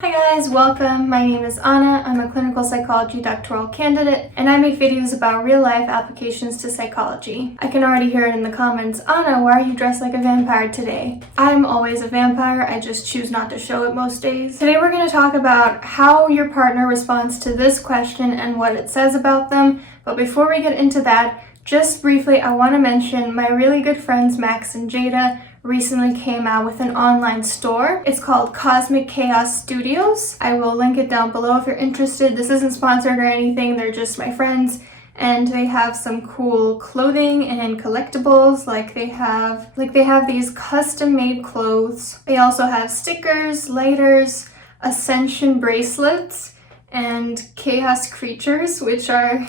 Hi guys, welcome. My name is Anna. I'm a clinical psychology doctoral candidate and I make videos about real life applications to psychology. I can already hear it in the comments. Anna, why are you dressed like a vampire today? I'm always a vampire, I just choose not to show it most days. Today we're going to talk about how your partner responds to this question and what it says about them. But before we get into that, just briefly I want to mention my really good friends Max and Jada recently came out with an online store. It's called Cosmic Chaos Studios. I will link it down below if you're interested. This isn't sponsored or anything, they're just my friends. And they have some cool clothing and collectibles, like they have these custom made clothes. They also have stickers, lighters, ascension bracelets, and chaos creatures, which are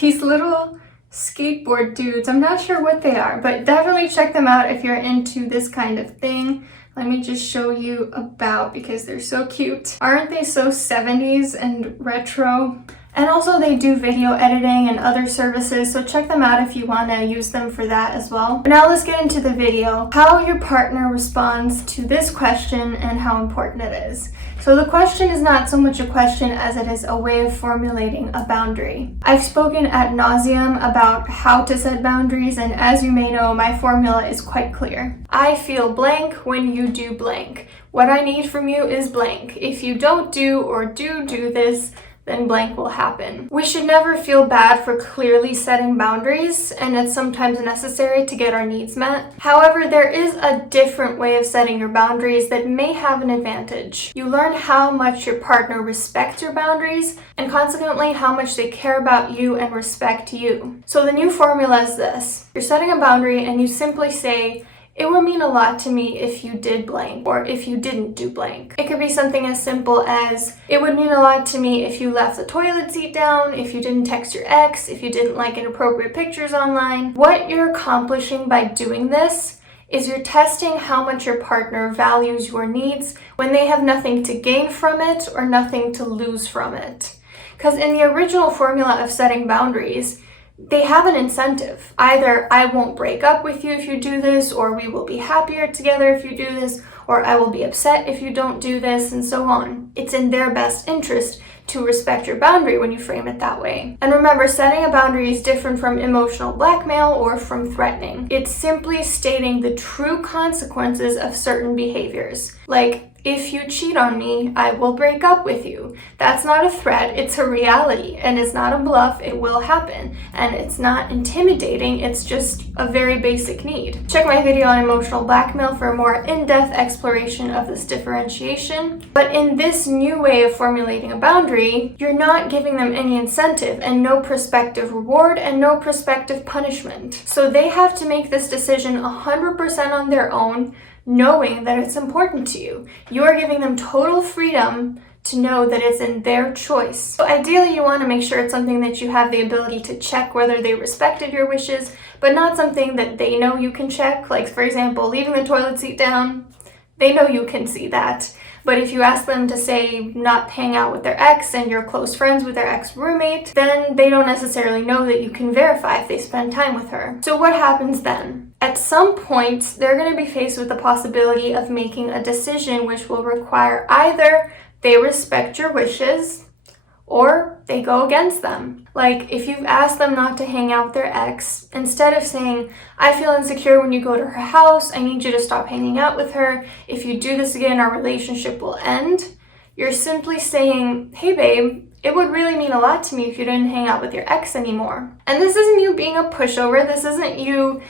these little skateboard dudes. I'm not sure what they are, but definitely check them out if you're into this kind of thing. Let me just show you about, because they're so cute. Aren't they so 70s and retro? And also they do video editing and other services, so check them out if you want to use them for that as well. But now let's get into the video. How your partner responds to this question and how important it is. So the question is not so much a question as it is a way of formulating a boundary. I've spoken ad nauseum about how to set boundaries, and as you may know, my formula is quite clear. I feel blank when you do blank. What I need from you is blank. If you don't do or do this, then blank will happen. We should never feel bad for clearly setting boundaries, and it's sometimes necessary to get our needs met. However, there is a different way of setting your boundaries that may have an advantage. You learn how much your partner respects your boundaries, and consequently how much they care about you and respect you. So the new formula is this. You're setting a boundary and you simply say, "It would mean a lot to me if you did blank," or if you didn't do blank. It could be something as simple as, "It would mean a lot to me if you left the toilet seat down, if you didn't text your ex, if you didn't like inappropriate pictures online." What you're accomplishing by doing this is you're testing how much your partner values your needs when they have nothing to gain from it or nothing to lose from it. Because in the original formula of setting boundaries, they have an incentive. Either I won't break up with you if you do this, or we will be happier together if you do this, or I will be upset if you don't do this, and so on. It's in their best interest to respect your boundary when you frame it that way. And remember, setting a boundary is different from emotional blackmail or from threatening. It's simply stating the true consequences of certain behaviors. Like, if you cheat on me, I will break up with you. That's not a threat, it's a reality, and it's not a bluff, it will happen. And it's not intimidating, it's just a very basic need. Check my video on emotional blackmail for a more in-depth exploration of this differentiation. But in this new way of formulating a boundary, you're not giving them any incentive and no prospective reward and no prospective punishment. So they have to make this decision 100% on their own, knowing that it's important to you. You are giving them total freedom to know that it's in their choice. So ideally, you want to make sure it's something that you have the ability to check whether they respected your wishes, but not something that they know you can check. Like, for example, leaving the toilet seat down, they know you can see that. But if you ask them to say not hang out with their ex and you're close friends with their ex-roommate, then they don't necessarily know that you can verify if they spend time with her. So what happens then? At some point, they're going to be faced with the possibility of making a decision which will require either they respect your wishes or they go against them. Like, if you've asked them not to hang out with their ex, instead of saying, "I feel insecure when you go to her house, I need you to stop hanging out with her, if you do this again, our relationship will end," you're simply saying, "Hey babe, it would really mean a lot to me if you didn't hang out with your ex anymore." And this isn't you being a pushover, this isn't you,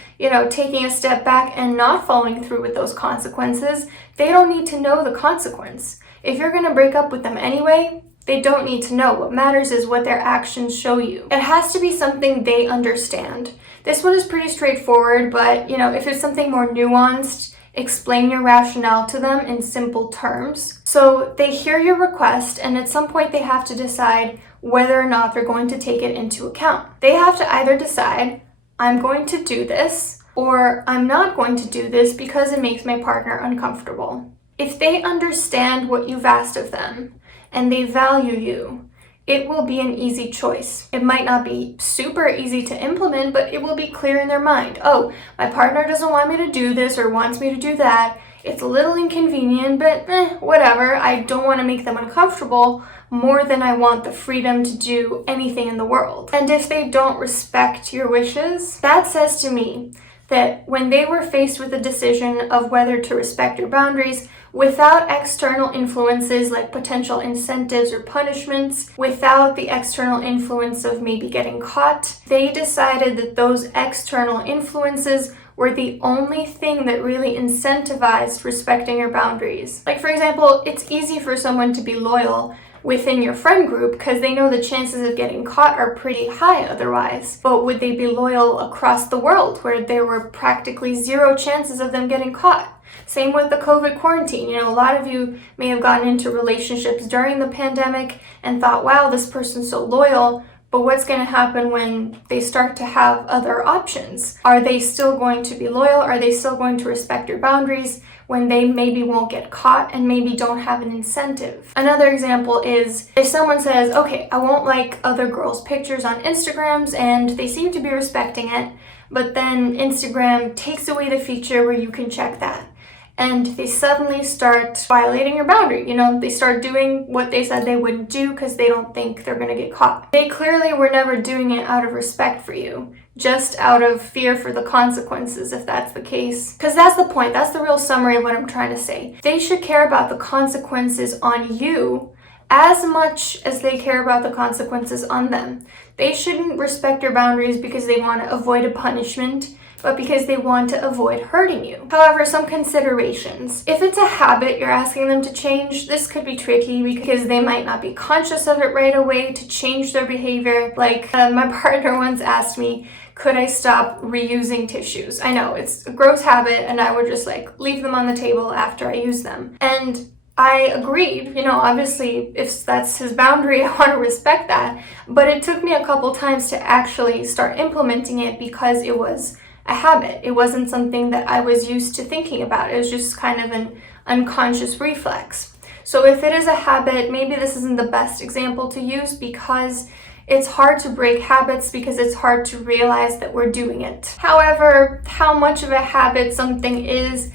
taking a step back and not following through with those consequences. They don't need to know the consequence. If you're gonna break up with them anyway, they don't need to know. What matters is what their actions show you. It has to be something they understand. This one is pretty straightforward, but if it's something more nuanced, explain your rationale to them in simple terms. So they hear your request, and at some point they have to decide whether or not they're going to take it into account. They have to either decide, "I'm going to do this," or "I'm not going to do this because it makes my partner uncomfortable." If they understand what you've asked of them, and they value you, it will be an easy choice. It might not be super easy to implement, but it will be clear in their mind. "Oh, my partner doesn't want me to do this or wants me to do that. It's a little inconvenient, but whatever. I don't want to make them uncomfortable more than I want the freedom to do anything in the world. And if they don't respect your wishes, that says to me that when they were faced with the decision of whether to respect your boundaries without external influences like potential incentives or punishments, without the external influence of maybe getting caught, they decided that those external influences were the only thing that really incentivized respecting your boundaries. Like, for example, it's easy for someone to be loyal within your friend group because they know the chances of getting caught are pretty high otherwise. But would they be loyal across the world where there were practically zero chances of them getting caught? Same with the COVID quarantine. A lot of you may have gotten into relationships during the pandemic and thought, wow, this person's so loyal. But what's going to happen when they start to have other options? Are they still going to be loyal? Are they still going to respect your boundaries when they maybe won't get caught and maybe don't have an incentive? Another example is if someone says, okay, I won't like other girls' pictures on Instagrams, and they seem to be respecting it, but then Instagram takes away the feature where you can check that. And they suddenly start violating your boundary. They start doing what they said they wouldn't do because they don't think they're going to get caught. They clearly were never doing it out of respect for you, just out of fear for the consequences, if that's the case. Because that's the point. That's the real summary of what I'm trying to say. They should care about the consequences on you as much as they care about the consequences on them. They shouldn't respect your boundaries because they want to avoid a punishment, but because they want to avoid hurting you. However, some considerations. If it's a habit you're asking them to change, this could be tricky because they might not be conscious of it right away to change their behavior. Like my partner once asked me, could I stop reusing tissues? I know it's a gross habit and I would just leave them on the table after I use them. And I agreed, obviously if that's his boundary, I want to respect that. But it took me a couple times to actually start implementing it because it was a habit. It wasn't something that I was used to thinking about. It was just kind of an unconscious reflex. So if it is a habit, maybe this isn't the best example to use because it's hard to break habits because it's hard to realize that we're doing it. However, how much of a habit something is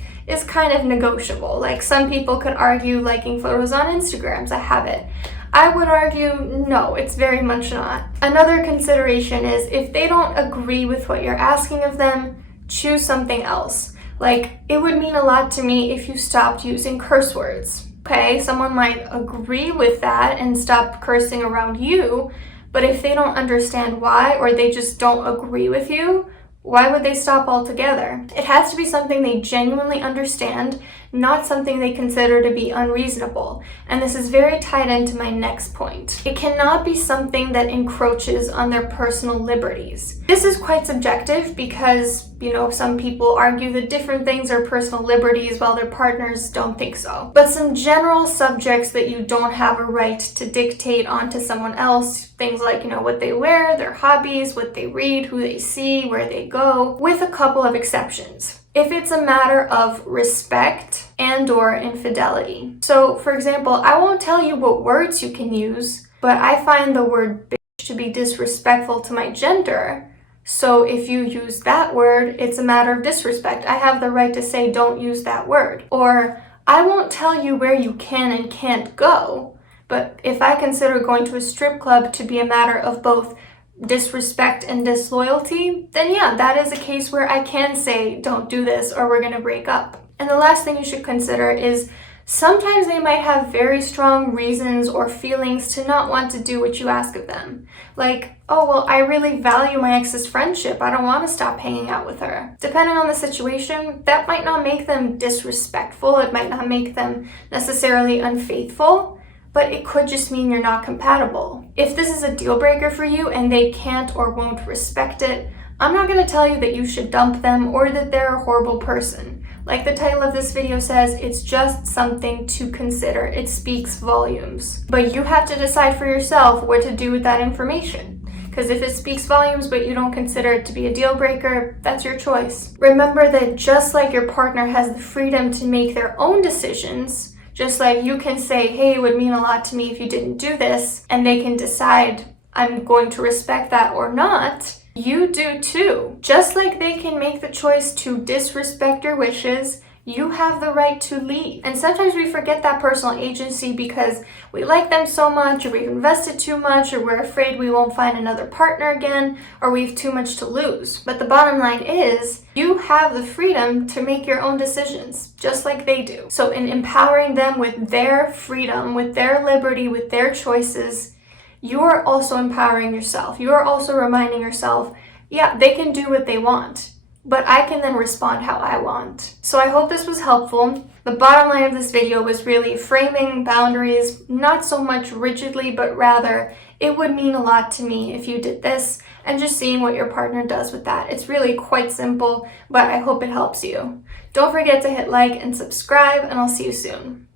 kind of negotiable. Like some people could argue liking photos on Instagram's a habit. I would argue no, it's very much not. Another consideration is if they don't agree with what you're asking of them, choose something else. It would mean a lot to me if you stopped using curse words. Okay, someone might agree with that and stop cursing around you, but if they don't understand why or they just don't agree with you, why would they stop altogether? It has to be something they genuinely understand, not something they consider to be unreasonable. And this is very tied into my next point. It cannot be something that encroaches on their personal liberties. This is quite subjective because, some people argue that different things are personal liberties while their partners don't think so. But some general subjects that you don't have a right to dictate onto someone else, things like, what they wear, their hobbies, what they read, who they see, where they go, with a couple of exceptions. If it's a matter of respect and/or infidelity. So, for example, I won't tell you what words you can use, but I find the word bitch to be disrespectful to my gender. So if you use that word, it's a matter of disrespect. I have the right to say don't use that word. Or I won't tell you where you can and can't go, but if I consider going to a strip club to be a matter of both disrespect and disloyalty, then yeah, that is a case where I can say don't do this or we're gonna break up. And the last thing you should consider is sometimes they might have very strong reasons or feelings to not want to do what you ask of them. Like, oh, well, I really value my ex's friendship. I don't want to stop hanging out with her. Depending on the situation, that might not make them disrespectful. It might not make them necessarily unfaithful, but it could just mean you're not compatible. If this is a deal breaker for you and they can't or won't respect it, I'm not going to tell you that you should dump them or that they're a horrible person. Like the title of this video says, it's just something to consider. It speaks volumes. But you have to decide for yourself what to do with that information. Because if it speaks volumes but you don't consider it to be a deal breaker, that's your choice. Remember that just like your partner has the freedom to make their own decisions, just like you can say, hey, it would mean a lot to me if you didn't do this, and they can decide, I'm going to respect that or not, you do too. Just like they can make the choice to disrespect your wishes, You have the right to leave. And sometimes we forget that personal agency because we like them so much, or we've invested too much, or we're afraid we won't find another partner again, or we have too much to lose. But the bottom line is, you have the freedom to make your own decisions, just like they do. So in empowering them with their freedom, with their liberty, with their choices, you're also empowering yourself. You're also reminding yourself, yeah, they can do what they want, but I can then respond how I want. So I hope this was helpful. The bottom line of this video was really framing boundaries, not so much rigidly, but rather it would mean a lot to me if you did this, and just seeing what your partner does with that. It's really quite simple, but I hope it helps you. Don't forget to hit like and subscribe, and I'll see you soon.